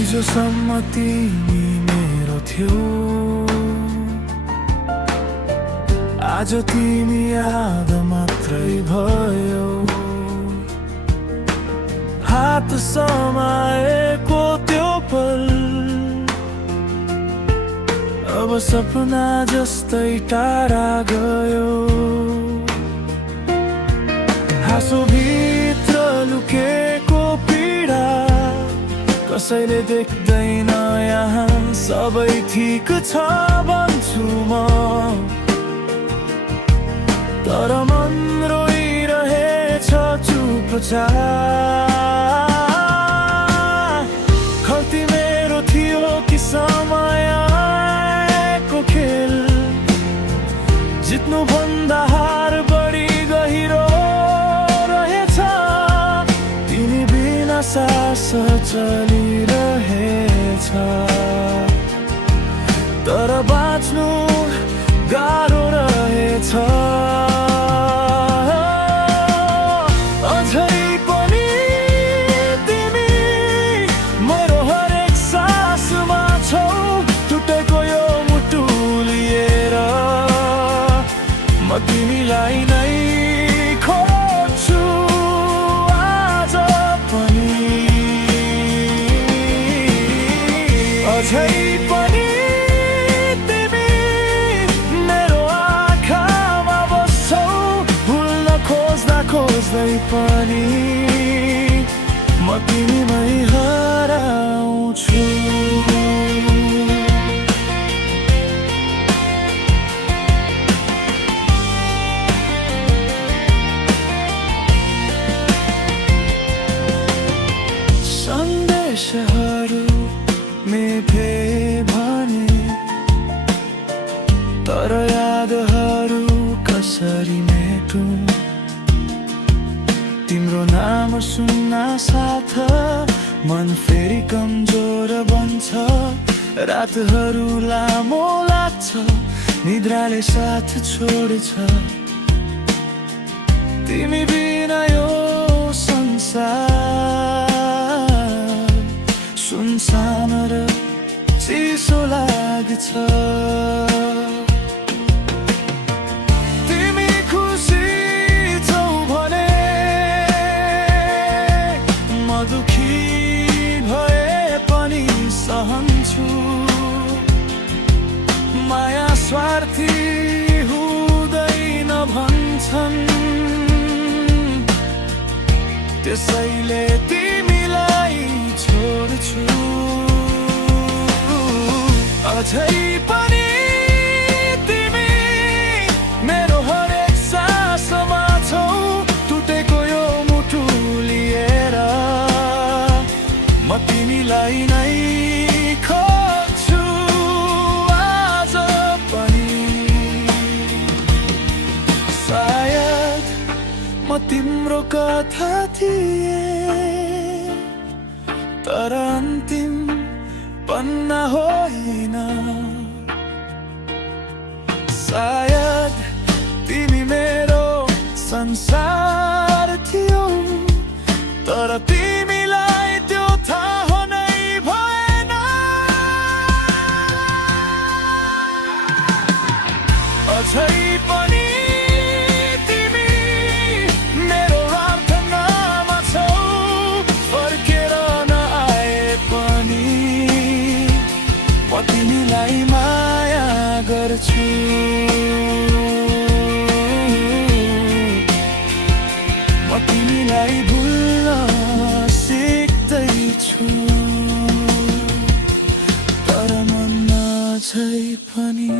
हिजोसम्म तिमी मेरो थियौ, आज तिमी याद मात्रै भयो। हात समाएको त्यो पल अब सपना जस्तै टाढा गयो। हाँसोभित्र लुकेको पीडा कसैले देख्दैन यहाँ, सबै ठिक छ भन्छु म, तर मन रोइरहेछ चुपचाप। खल्ती मेरो थियो कि समयको खेल, जित्नुभन्दा हार बढी गहिरो रहेछ। तिमी बिना सास चलिरहेछ, तर बाँच्नु गाह्रो रहेछ। अझै पनि तिमी मेरो हरेक सासमा छौ, टुटेको यो मुटु लिएर म तिमीलाई नै खोज्छु आज पनि। अझै पनि तिमी मेरो आँखामा बस्छौ, भुल्न खोज्दै पनि म तिमीमै हराउँछु। सन्देशहरू मेफे भने, तर यादहरू कसरी मेटौँ? तिम्रो नाम सुन्न साथ मन फेरि कमजोर बन्छ। रातहरू लामो लाग्छ, निद्राले साथ छोड्छ। तिमी बिना यो संसार सुनसान र चिसो लाग्छ। तिमी खुसी छौ भने म दुखी भए पनि सहन्छु। माया स्वार्थी हुँदैन भन्छन्, त्यसैले तिमीलाई छोड्छु। अझै पनि तिमी मेरो हरेक सासमा छौ, टुटेको यो मुटु लिएर म तिमीलाई नै खोज्छु आज पनि। सायद म तिम्रो कथा थिएँ, तर अन्तिम पन्ना होइन। सायद तिमी मेरो संसार थियौ, तर तिमीलाई त्यो थाहा नै भएन। अझै पनि तिमी मेरो प्रार्थनामा छौ, फर्केर नआए पनि म तिमीलाई माया गर्छु। म तिमीलाई भुल्न सिक्दैछु, तर मन अझै पनि